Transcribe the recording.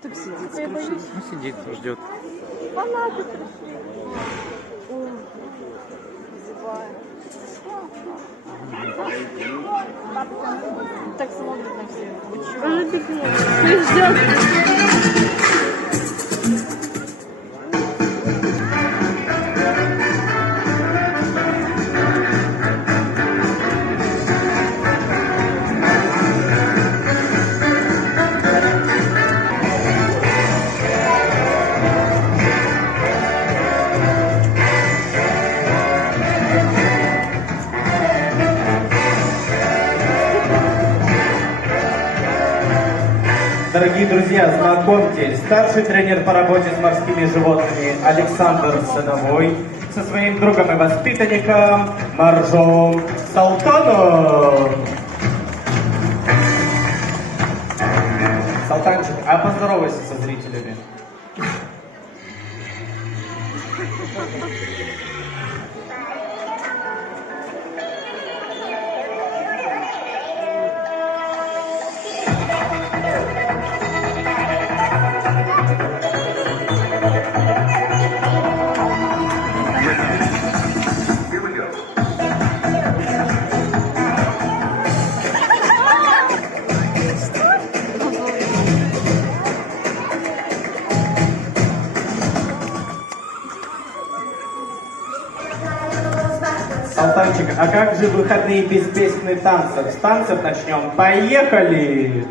Так сидит, Я боюсь. Ну, сидит, ждет. Фанаты пришли. Вызываю. Так смотрит на всех. Вы чего? Уже бегу. Ты ждешь. Дорогие друзья, знакомьтесь, старший тренер по работе с морскими животными Александр Сыновой со своим другом и воспитанником Маржом Салтаном. Салтанчик, а поздоровайся со зрителями. Салтанчик, а как же выходные без песен и танцев? С танцев начнем. Поехали!